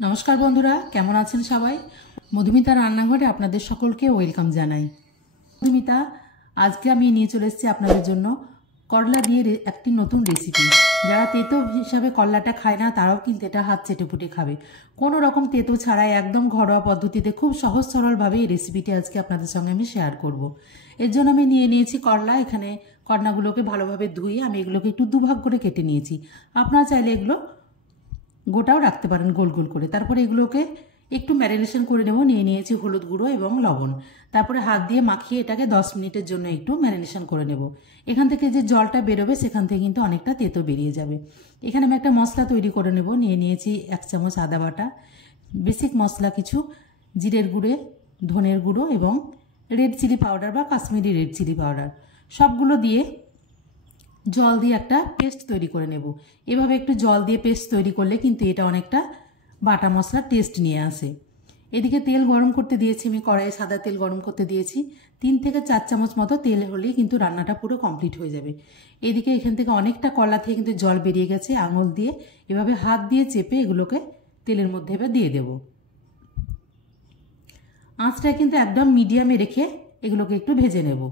নমস্কার বন্ধুরা, কেমন আছেন সবাই? মধুমিতা রান্নাঘরে আপনাদের সকলকে ওয়েলকাম জানাই। মধুমিতা, আজকে আমি নিয়ে চলে এসেছি আপনাদের জন্য করলা দিয়ে একটি নতুন রেসিপি। যারা তেতো হিসাবে করলাটা খায় না তারাও কিন্তু এটা হাত চেটেপুটে খাবে। কোনো রকম তেতো ছাড়াই একদম ঘরোয়া পদ্ধতিতে খুব সহজ সরলভাবে এই রেসিপিটি আজকে আপনাদের সঙ্গে আমি শেয়ার করব। এর জন্য আমি নিয়ে নিয়েছি করলা। এখানে করলাগুলোকে ভালোভাবে ধুয়ে আমি এগুলোকে একটু দুভাগ করে কেটে নিয়েছি। আপনারা চাইলে এগুলো গোটাও রাখতে পারেন গোল গোল করে। তারপরে এগুলোকে একটু ম্যারিনেশন করে নেব। নিয়ে নিয়েছি হলুদ গুঁড়ো এবং লবণ। তারপরে হাত দিয়ে মাখিয়ে এটাকে 10 মিনিটের জন্য একটু ম্যারিনেশন করে নেব। এখান থেকে যে জলটা বেরোবে সেখান থেকে কিন্তু অনেকটা তেতো বেরিয়ে যাবে। এখানে আমি একটা মশলা তৈরি করে নেব। নিয়ে নিয়েছি 1 চামচ আদা বাটা, বেসিক মশলা কিছু, জিরের গুঁড়ো, ধনের গুঁড়ো এবং রেড চিলি পাউডার বা কাশ্মীরি রেড চিলি পাউডার, সবগুলো দিয়ে জল দিয়ে একটা পেস্ট তৈরি করে নেব। এভাবে একটু জল দিয়ে পেস্ট তৈরি করলে কিন্তু এটা অনেকটা বাটা মশলার টেস্ট নিয়ে আসে। এদিকে তেল গরম করতে দিয়েছি আমি, কড়াইয়ে সাদা তেল গরম করতে দিয়েছি। 3 থেকে 4 চামচ মতো তেল হলেই কিন্তু রান্নাটা পুরো কমপ্লিট হয়ে যাবে। এদিকে এখান থেকে অনেকটা করলা থেকে কিন্তু জল বেরিয়ে গেছে। আঙুল দিয়ে এভাবে হাত দিয়ে চেপে এগুলোকে তেলের মধ্যে এবার দিয়ে দেব। আঁচটা কিন্তু একদম মিডিয়ামে রেখে এগুলোকে একটু ভেজে নেব।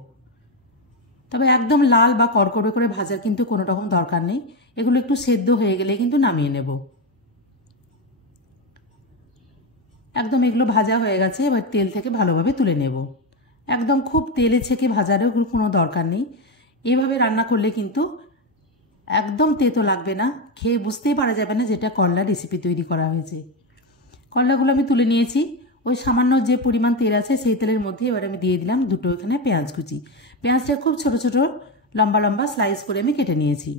তবে একদম লাল বা কড়কড়ে করে ভাজার কিন্তু কোনো রকম দরকার নেই। এগুলো একটু সেদ্ধ হয়ে গেলে কিন্তু নামিয়ে নেব। একদম এগুলো ভাজা হয়ে গেছে, এবার তেল থেকে ভালোভাবে তুলে নেব। একদম খুব তেলে ছেঁকে ভাজারও কোনো দরকার নেই। এভাবে রান্না করলে কিন্তু একদম তেতো লাগবে না, খেয়ে বুঝতেই পারা যাবে না যেটা করলা রেসিপি তৈরি করা হয়েছে। করলাগুলো আমি তুলে নিয়েছি। ওই সামান্য যে পরিমাণ তেল আছে সেই তেলের মধ্যে এবার আমি দিয়ে দিলাম দুটো এখানে পেঁয়াজ কুচি। পেঁয়াজটা খুব ছোট ছোট লম্বা লম্বা স্লাইস করে আমি কেটে নিয়েছি।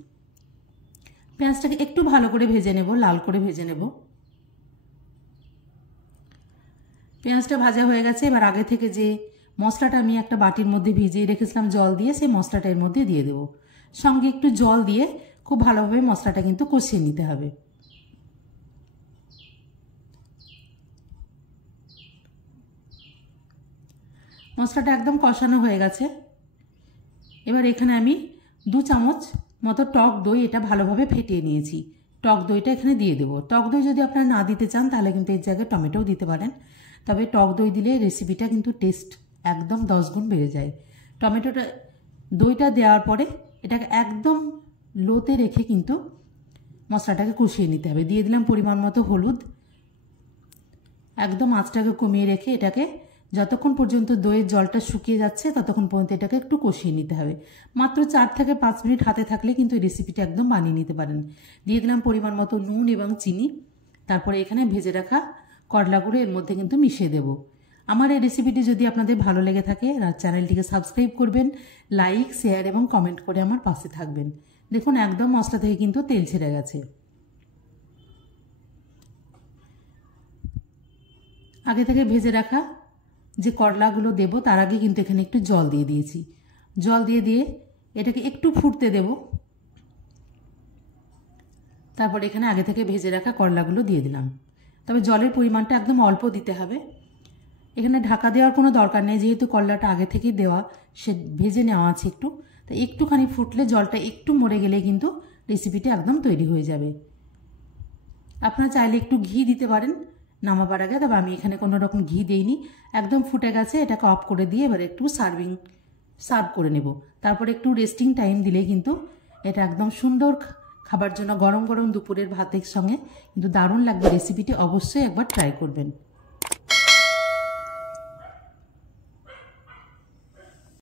পেঁয়াজটাকে একটু ভালো করে ভেজে নেব, লাল করে ভেজে নেব। পেঁয়াজটা ভাজা হয়ে গেছে। এবার আগে থেকে যে মশলাটা আমি একটা বাটির মধ্যে ভিজিয়ে রেখেছিলাম জল দিয়ে, সেই মশলাটা এর মধ্যে দিয়ে দেবো। সঙ্গে একটু জল দিয়ে খুব ভালোভাবে মশলাটা কিন্তু কষিয়ে নিতে হবে। মশলাটা একদম কষানো হয়ে গেছে। এবার এখানে আমি 2 চামচ মতো টক দই এটা ভালোভাবে ফেটিয়ে নিয়েছি। টক দইটা এখানে দিয়ে দেবো। টক দই যদি আপনারা না দিতে চান তাহলে কিন্তু এর জায়গায় টমেটোও দিতে পারেন। তবে টক দই দিলে রেসিপিটা কিন্তু টেস্ট একদম 10 গুণ বেড়ে যায়। দইটা দেওয়ার পরে এটাকে একদম লোতে রেখে কিন্তু মশলাটাকে কষিয়ে নিতে হবে। দিয়ে দিলাম পরিমাণ মতো হলুদ। একদম আঁচটাকে কমিয়ে রেখে এটাকে যতক্ষণ পর্যন্ত দইয়ের জলটা শুকিয়ে যাচ্ছে ততক্ষণ পর্যন্ত এটাকে একটু কষিয়ে নিতে হবে। মাত্র 4 থেকে 5 মিনিট হাতে থাকলে কিন্তু এই রেসিপিটা একদম বানিয়ে নিতে পারেন। দিয়ে দিলাম পরিমাণ মতো নুন এবং চিনি। তারপরে এখানে ভেজে রাখা করলাগুলো এর মধ্যে কিন্তু মিশিয়ে দেব। আমার এই রেসিপিটি যদি আপনাদের ভালো লেগে থাকে চ্যানেলটিকে সাবস্ক্রাইব করবেন, লাইক, শেয়ার এবং কমেন্ট করে আমার পাশে থাকবেন। দেখুন একদম মশলা থেকে কিন্তু তেল ছেড়ে গেছে। আগে থেকে ভেজে রাখা যে করলাগুলো দেব তার আগে কিন্তু এখানে একটু জল দিয়ে দিয়েছি। জল দিয়ে এটাকে একটু ফুটতে দেব। তারপর এখানে আগে থেকে ভেজে রাখা করলাগুলো দিয়ে দিলাম। তবে জলের পরিমাণটা একদম অল্প দিতে হবে। এখানে ঢাকা দেওয়ার কোনো দরকার নেই, যেহেতু করলাটা আগে থেকেই দেওয়া, সে ভেজে নেওয়া আছে একটু। তো একটুখানি ফুটলে জলটা একটু মরে গেলে কিন্তু রেসিপিটা একদম তৈরি হয়ে যাবে। আপনারা চাইলে একটু ঘি দিতে পারেন নামাবার আগে, তবে আমি এখানে কোনো রকম ঘি দেইনি। একদম ফুটে গেছে, এটাকে অফ করে দিয়ে এবার একটু সার্ভ করে নেব। তারপরে একটু রেস্টিং টাইম দিলে কিন্তু এটা একদম সুন্দর খাবার জন্য গরম গরম দুপুরের ভাতের সঙ্গে কিন্তু দারুণ লাগবে। রেসিপিটি অবশ্যই একবার ট্রাই করবেন।